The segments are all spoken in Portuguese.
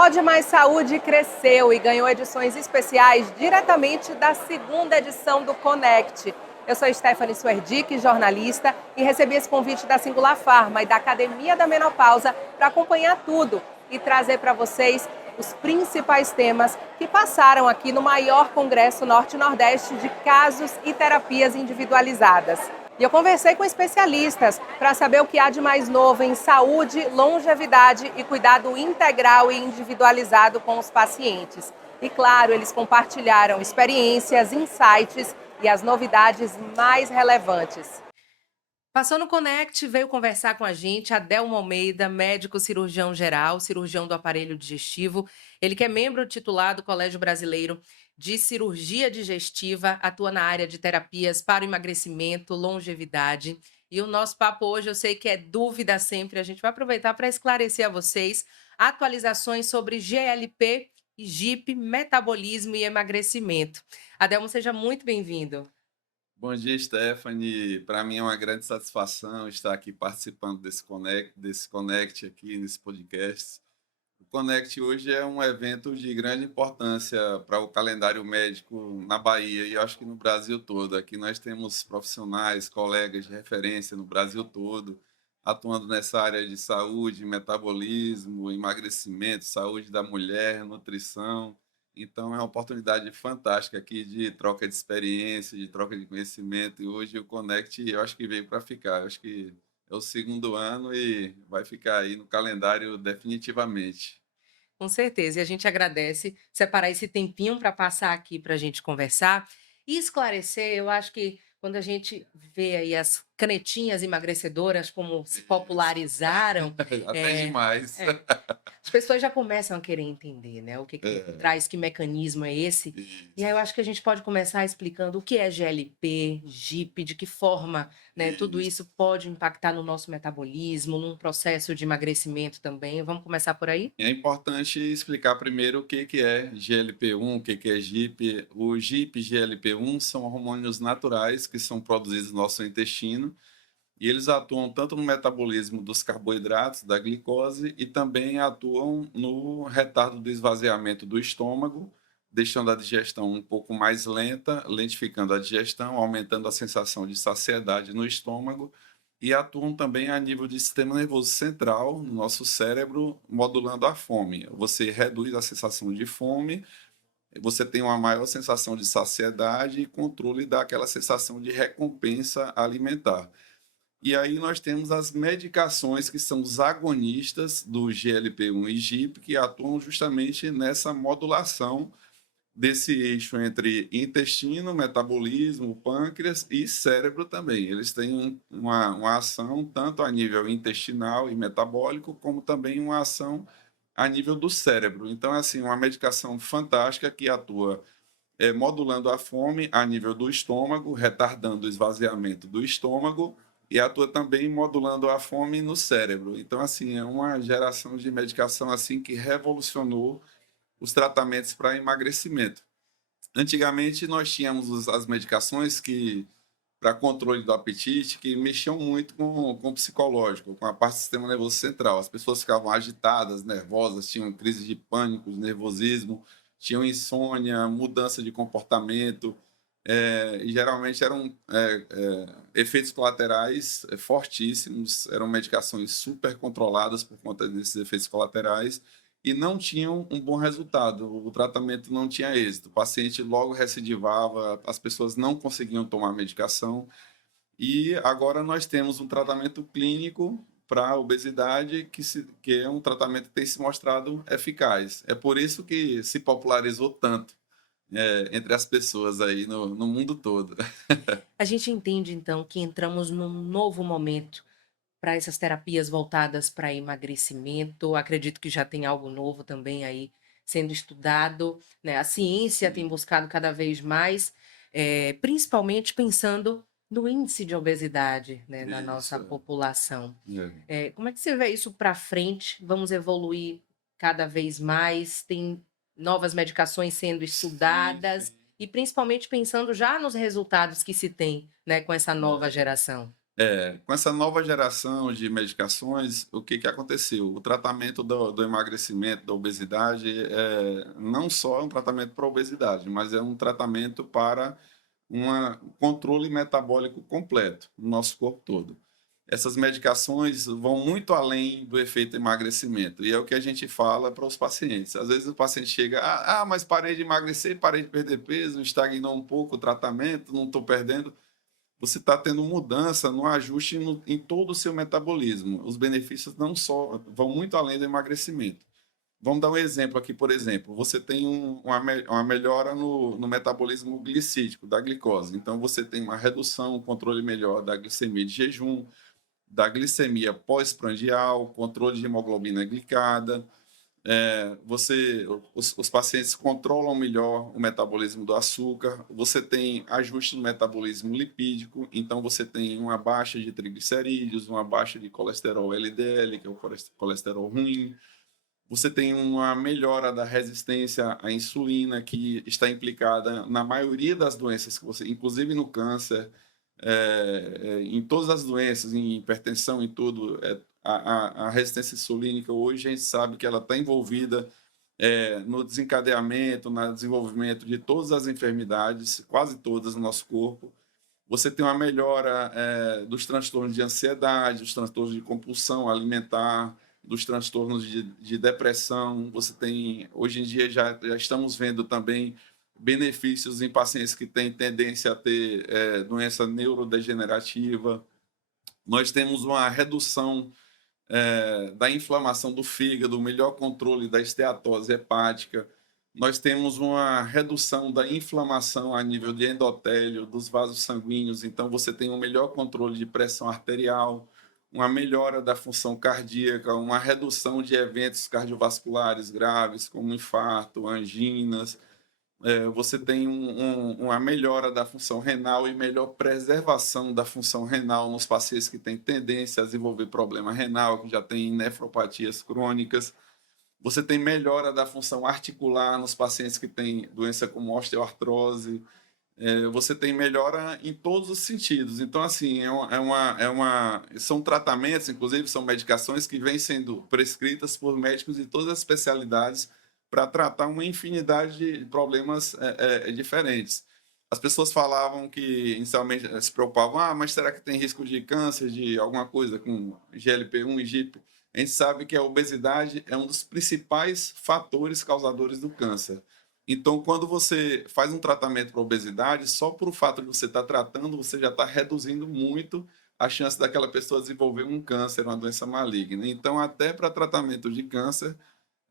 Pode Mais Saúde cresceu e ganhou edições especiais diretamente da segunda edição do Connect. Eu sou Stephanie Suerdick, jornalista, e recebi esse convite da Singular Pharma e da Academia da Menopausa para acompanhar tudo e trazer para vocês os principais temas que passaram aqui no maior congresso Norte-Nordeste de casos e terapias individualizadas. E eu conversei com especialistas para saber o que há de mais novo em saúde, longevidade e cuidado integral e individualizado com os pacientes. E claro, eles compartilharam experiências, insights e as novidades mais relevantes. Passou no Connect, veio conversar com a gente Adelmo Almeida, médico cirurgião geral, cirurgião do aparelho digestivo. Ele que é membro titular do Colégio Brasileiro de Cirurgia Digestiva, atua na área de terapias para o emagrecimento, longevidade. E o nosso papo hoje, eu sei que é dúvida sempre, a gente vai aproveitar para esclarecer a vocês atualizações sobre GLP e GIP, metabolismo e emagrecimento. Adelmo, seja muito bem-vindo. Bom dia, Stephanie. Para mim é uma grande satisfação estar aqui participando desse Connect aqui, nesse podcast. O Connect hoje é um evento de grande importância para o calendário médico na Bahia e eu acho que no Brasil todo. Aqui nós temos profissionais, colegas de referência no Brasil todo, atuando nessa área de saúde, metabolismo, emagrecimento, saúde da mulher, nutrição. Então é uma oportunidade fantástica aqui de troca de experiência, de troca de conhecimento. E hoje o Connect eu acho que veio para ficar. Eu acho que é o segundo ano e vai ficar aí no calendário definitivamente. Com certeza, e a gente agradece separar esse tempinho para passar aqui para a gente conversar e esclarecer. Eu acho que quando a gente vê aí as canetinhas emagrecedoras como se Isso. popularizaram, Até é, demais. é, as pessoas já começam a querer entender, né, o que que tem por É, trás, que mecanismo é esse. E aí eu isso, acho que a gente pode começar explicando o que é GLP, GIP, de que forma, né, tudo isso. isso pode impactar no nosso metabolismo, num processo de emagrecimento também. Vamos começar por aí? É importante explicar primeiro o que que é GLP-1, o que que é GIP. O GIP e GLP-1 são hormônios naturais que são produzidos no nosso intestino e eles atuam tanto no metabolismo dos carboidratos, da glicose, e também atuam no retardo do esvaziamento do estômago, deixando a digestão um pouco mais lenta, lentificando a digestão, aumentando a sensação de saciedade no estômago, e atuam também a nível de sistema nervoso central, no nosso cérebro, modulando a fome. Você reduz a sensação de fome, você tem uma maior sensação de saciedade e controle daquela sensação de recompensa alimentar. E aí nós temos as medicações que são os agonistas do GLP-1 e GIP, que atuam justamente nessa modulação desse eixo entre intestino, metabolismo, pâncreas e cérebro também. Eles têm uma ação tanto a nível intestinal e metabólico, como também uma ação a nível do cérebro. Então, é assim, uma medicação fantástica que atua modulando a fome a nível do estômago, retardando o esvaziamento do estômago e atua também modulando a fome no cérebro. Então, assim, é uma geração de medicação assim que revolucionou os tratamentos para emagrecimento. Antigamente, nós tínhamos as medicações que para controle do apetite que mexiam muito com o psicológico, com a parte do sistema nervoso central. As pessoas ficavam agitadas, nervosas, tinham crise de pânico, nervosismo, tinham insônia, mudança de comportamento, e geralmente eram efeitos colaterais fortíssimos, eram medicações super controladas por conta desses efeitos colaterais e não tinham um bom resultado, o tratamento não tinha êxito, o paciente logo recidivava, as pessoas não conseguiam tomar medicação, e agora nós temos um tratamento clínico para a obesidade que é um tratamento que tem se mostrado eficaz. É por isso que se popularizou tanto entre as pessoas aí no mundo todo. A gente entende, então, que entramos num novo momento para essas terapias voltadas para emagrecimento. Acredito que já tem algo novo também aí sendo estudado, né? A ciência tem Sim, buscado cada vez mais, principalmente pensando no índice de obesidade, né, na isso. nossa população. É. Como é que você vê isso para frente? Vamos evoluir cada vez mais? Tem novas medicações sendo Sim, estudadas sim. e principalmente pensando já nos resultados que se tem, né, com essa nova É. geração. Com essa nova geração de medicações, o que que aconteceu? O tratamento do emagrecimento, da obesidade, não só é um tratamento para obesidade, mas é um tratamento para um controle metabólico completo no nosso corpo todo. Essas medicações vão muito além do efeito emagrecimento, e é o que a gente fala para os pacientes. Às vezes o paciente chega, mas parei de emagrecer, parei de perder peso, estagnou um pouco o tratamento, não estou perdendo. Você está tendo mudança no ajuste em todo o seu metabolismo. Os benefícios não só vão muito além do emagrecimento. Vamos dar um exemplo aqui, por exemplo, você tem uma melhora no metabolismo glicídico, da glicose. Então, você tem uma redução, um controle melhor da glicemia de jejum, da glicemia pós-prandial, controle de hemoglobina glicada, os pacientes controlam melhor o metabolismo do açúcar, você tem ajuste no metabolismo lipídico, então você tem uma baixa de triglicerídeos, uma baixa de colesterol LDL, que é o colesterol ruim, você tem uma melhora da resistência à insulina, que está implicada na maioria das doenças que você, inclusive no câncer, em todas as doenças, em hipertensão, em tudo, a resistência insulínica hoje a gente sabe que ela está envolvida no desencadeamento, no desenvolvimento de todas as enfermidades, quase todas no nosso corpo. Você tem uma melhora dos transtornos de ansiedade, dos transtornos de compulsão alimentar, dos transtornos de depressão. Você tem, hoje em dia, já estamos vendo também benefícios em pacientes que têm tendência a ter doença neurodegenerativa. Nós temos uma redução da inflamação do fígado, melhor controle da esteatose hepática. Nós temos uma redução da inflamação a nível de endotélio, dos vasos sanguíneos, então você tem um melhor controle de pressão arterial, uma melhora da função cardíaca, uma redução de eventos cardiovasculares graves, como infarto, anginas. Você tem uma melhora da função renal e melhor preservação da função renal nos pacientes que têm tendência a desenvolver problema renal, que já têm nefropatias crônicas. Você tem melhora da função articular nos pacientes que têm doença como osteoartrose. Você tem melhora em todos os sentidos. Então, assim, são tratamentos, inclusive são medicações que vêm sendo prescritas por médicos de todas as especialidades para tratar uma infinidade de problemas diferentes. As pessoas falavam que inicialmente se preocupavam, mas será que tem risco de câncer, de alguma coisa com GLP-1 e GIP? A gente sabe que a obesidade é um dos principais fatores causadores do câncer. Então, quando você faz um tratamento para obesidade, só por o fato de você estar tratando, você já está reduzindo muito a chance daquela pessoa desenvolver um câncer, uma doença maligna. Então, até para tratamento de câncer,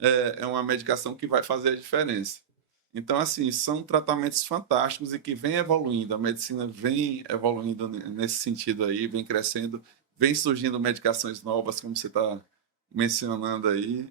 é uma medicação que vai fazer a diferença. Então, assim, são tratamentos fantásticos e que vem evoluindo, a medicina vem evoluindo nesse sentido aí, vem crescendo, vem surgindo medicações novas, como você está mencionando aí.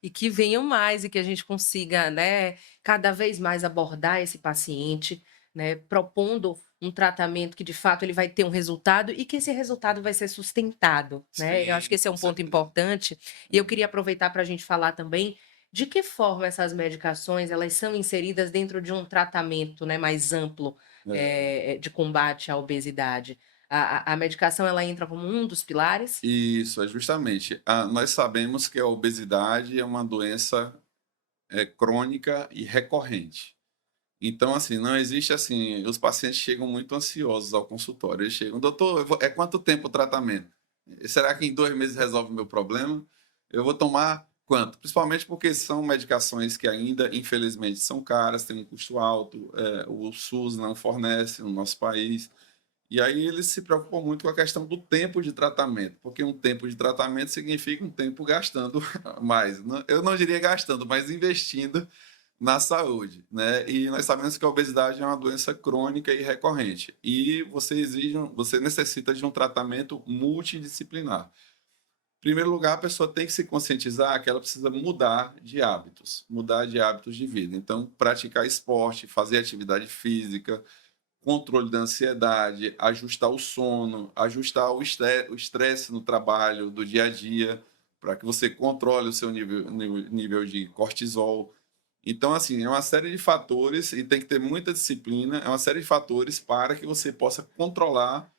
E que venham mais e que a gente consiga, né, cada vez mais abordar esse paciente, né, propondo um tratamento que de fato ele vai ter um resultado e que esse resultado vai ser sustentado, né? Eu acho que Sim, esse é com um ponto certeza. importante. E eu queria aproveitar para a gente falar também de que forma essas medicações elas são inseridas dentro de um tratamento, né, mais amplo, É. de combate à obesidade. A medicação ela entra como um dos pilares? Isso, é justamente. Nós sabemos que a obesidade é uma doença crônica e recorrente. Então, assim, não existe assim. Os pacientes chegam muito ansiosos ao consultório. Eles chegam, doutor, é quanto tempo o tratamento? Será que em 2 meses resolve o meu problema? Eu vou tomar quanto? Principalmente porque são medicações que ainda, infelizmente, são caras, têm um custo alto, o SUS não fornece no nosso país. E aí eles se preocupam muito com a questão do tempo de tratamento, porque um tempo de tratamento significa um tempo gastando mais. Eu não diria gastando, mas investindo na saúde, né? E nós sabemos que a obesidade é uma doença crônica e recorrente. E você necessita de um tratamento multidisciplinar. Em primeiro lugar, a pessoa tem que se conscientizar que ela precisa mudar de hábitos de vida. Então, praticar esporte, fazer atividade física, controle da ansiedade, ajustar o sono, ajustar o estresse no trabalho, do dia a dia, para que você controle o seu nível de cortisol. Então, assim, é uma série de fatores e tem que ter muita disciplina, é uma série de fatores para que você possa controlar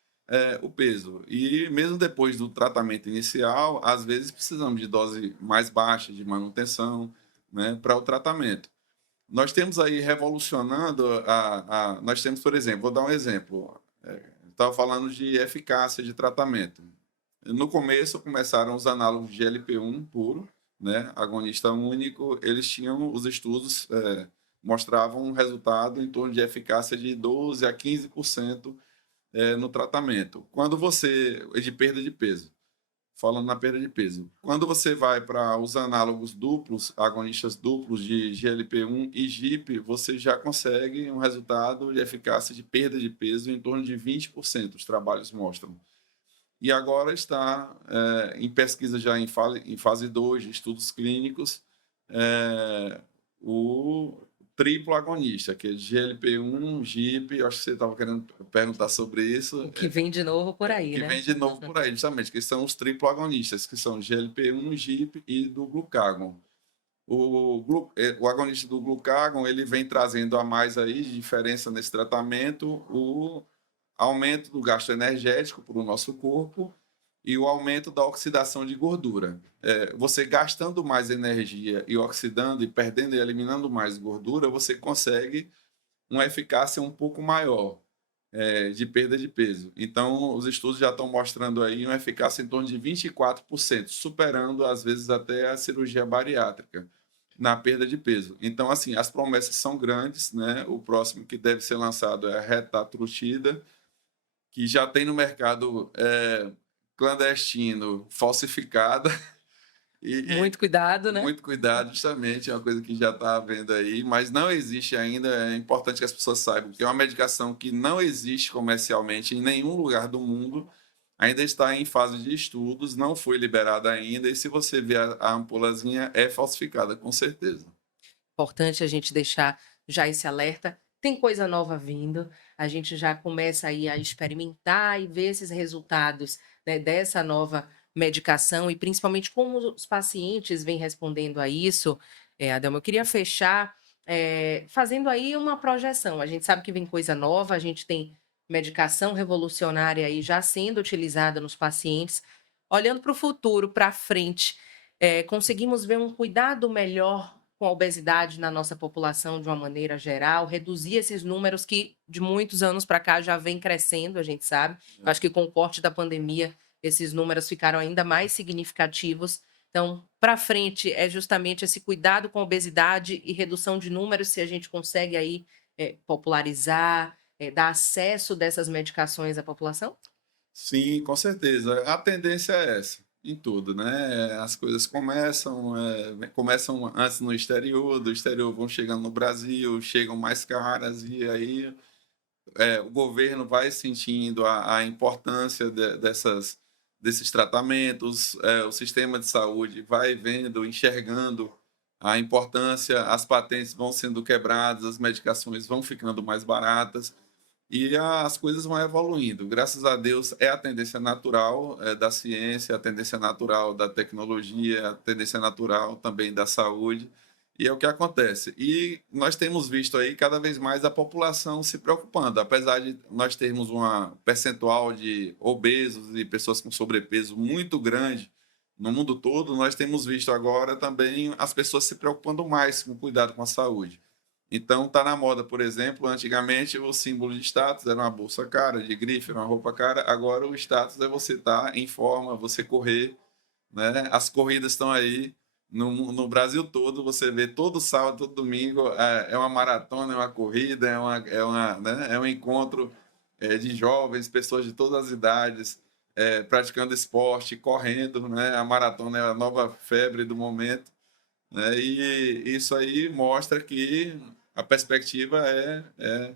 o peso. E mesmo depois do tratamento inicial, às vezes precisamos de dose mais baixa de manutenção, né, para o tratamento. Nós temos aí revolucionando nós temos, por exemplo, vou dar um exemplo, estava falando de eficácia de tratamento. No começo começaram os análogos de GLP-1 puro, né, agonista único, eles tinham os estudos, mostravam um resultado em torno de eficácia de 12 a 15% no tratamento. Quando você de perda de peso, falando na perda de peso. Quando você vai para os análogos duplos, agonistas duplos de GLP-1 e GIP, você já consegue um resultado de eficácia de perda de peso em torno de 20%, os trabalhos mostram. E agora está em pesquisa já em fase 2 de estudos clínicos, o triplo agonista, que é GLP-1, GIP, acho que você estava querendo perguntar sobre isso. O que vem de novo por aí, Que né? vem de novo por aí, justamente, que são os triplo agonistas, que são GLP-1, GIP e do glucagon. O agonista do glucagon, ele vem trazendo a mais aí de diferença nesse tratamento, o aumento do gasto energético para o nosso corpo e o aumento da oxidação de gordura. Você gastando mais energia e oxidando e perdendo e eliminando mais gordura, você consegue uma eficácia um pouco maior de perda de peso. Então, os estudos já estão mostrando aí uma eficácia em torno de 24%, superando às vezes até a cirurgia bariátrica na perda de peso. Então, assim, as promessas são grandes, né? O próximo que deve ser lançado é a retatrutida, que já tem no mercado clandestino, falsificada. Muito cuidado, né? Muito cuidado, justamente, é uma coisa que já está havendo aí, mas não existe ainda, é importante que as pessoas saibam que é uma medicação que não existe comercialmente em nenhum lugar do mundo, ainda está em fase de estudos, não foi liberada ainda, e se você ver a ampulazinha, é falsificada, com certeza. Importante a gente deixar já esse alerta. Tem coisa nova vindo, a gente já começa aí a experimentar e ver esses resultados, né, dessa nova medicação e principalmente como os pacientes vêm respondendo a isso. Adelma, eu queria fechar fazendo aí uma projeção. A gente sabe que vem coisa nova, a gente tem medicação revolucionária aí já sendo utilizada nos pacientes. Olhando para o futuro, para frente, conseguimos ver um cuidado melhor com a obesidade na nossa população de uma maneira geral, reduzir esses números que de muitos anos para cá já vem crescendo, a gente sabe. Eu acho que com o corte da pandemia, esses números ficaram ainda mais significativos. Então, para frente, é justamente esse cuidado com a obesidade e redução de números, se a gente consegue aí popularizar, dar acesso dessas medicações à população? Sim, com certeza. A tendência é essa, em tudo, né? As coisas começam antes no exterior, do exterior vão chegando no Brasil, chegam mais caras, e aí o governo vai sentindo a importância desses tratamentos, o sistema de saúde vai vendo, enxergando a importância, as patentes vão sendo quebradas, as medicações vão ficando mais baratas. E as coisas vão evoluindo. Graças a Deus, é a tendência natural da ciência, a tendência natural da tecnologia, a tendência natural também da saúde. E é o que acontece. E nós temos visto aí cada vez mais a população se preocupando. Apesar de nós termos uma percentual de obesos e pessoas com sobrepeso muito grande no mundo todo, nós temos visto agora também as pessoas se preocupando mais com o cuidado com a saúde. Então, está na moda, por exemplo, antigamente o símbolo de status era uma bolsa cara, de grife, era uma roupa cara, agora o status é você estar em forma, você correr, né? As corridas estão aí no Brasil todo, você vê todo sábado, todo domingo, é uma maratona, é uma corrida, né? É um encontro de jovens, pessoas de todas as idades, praticando esporte, correndo, né? A maratona é a nova febre do momento, né? E isso aí mostra que a perspectiva é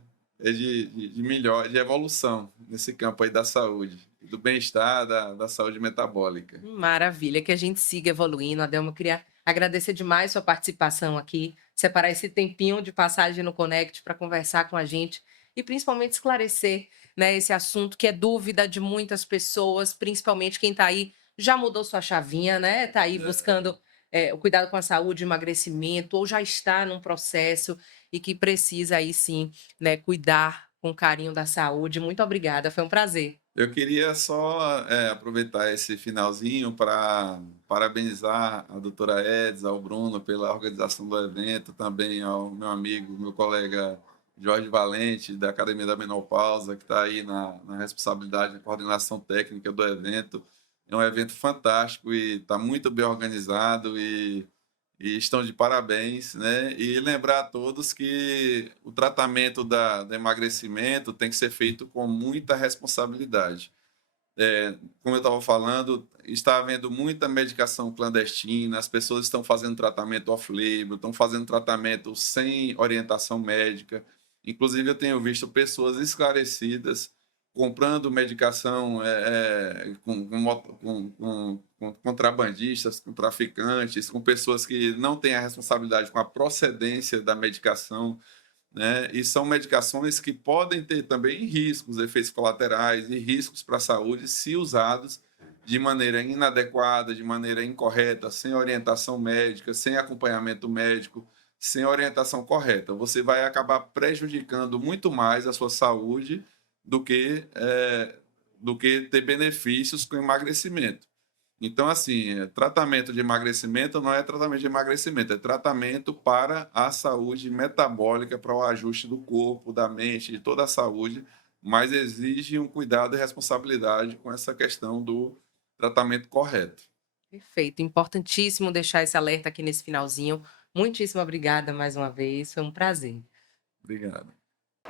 de melhor, de evolução nesse campo aí da saúde, do bem-estar, da saúde metabólica. Maravilha, que a gente siga evoluindo. Adelma, eu queria agradecer demais sua participação aqui, separar esse tempinho de passagem no Connect para conversar com a gente e principalmente esclarecer, né, esse assunto que é dúvida de muitas pessoas, principalmente quem está aí já mudou sua chavinha, né? Está aí buscando o cuidado com a saúde, emagrecimento, ou já está num processo e que precisa aí sim, né, cuidar com o carinho da saúde. Muito obrigada, foi um prazer. Eu queria só aproveitar esse finalzinho para parabenizar a doutora Edson, ao Bruno pela organização do evento, também ao meu amigo, meu colega Jorge Valente, da Academia da Menopausa, que está aí na responsabilidade, na coordenação técnica do evento. É um evento fantástico e está muito bem organizado e estão de parabéns, né? E lembrar a todos que o tratamento do emagrecimento tem que ser feito com muita responsabilidade. Como eu estava falando, está havendo muita medicação clandestina, as pessoas estão fazendo tratamento off-label, estão fazendo tratamento sem orientação médica. Inclusive, eu tenho visto pessoas esclarecidas comprando medicação com contrabandistas, com traficantes, com pessoas que não têm a responsabilidade com a procedência da medicação, né? E são medicações que podem ter também riscos, efeitos colaterais e riscos para a saúde se usados de maneira inadequada, de maneira incorreta, sem orientação médica, sem acompanhamento médico, sem orientação correta. Você vai acabar prejudicando muito mais a sua saúde do que ter benefícios com emagrecimento. Então, assim, tratamento de emagrecimento não é tratamento de emagrecimento, é tratamento para a saúde metabólica, para o ajuste do corpo, da mente, de toda a saúde, mas exige um cuidado e responsabilidade com essa questão do tratamento correto. Perfeito, importantíssimo deixar esse alerta aqui nesse finalzinho. Muitíssimo obrigada mais uma vez, foi um prazer. Obrigado.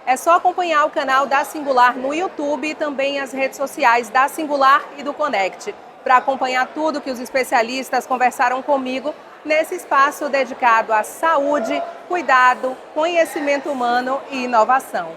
É só acompanhar o canal da Singular no YouTube e também as redes sociais da Singular e do Conect, para acompanhar tudo que os especialistas conversaram comigo nesse espaço dedicado à saúde, cuidado, conhecimento humano e inovação.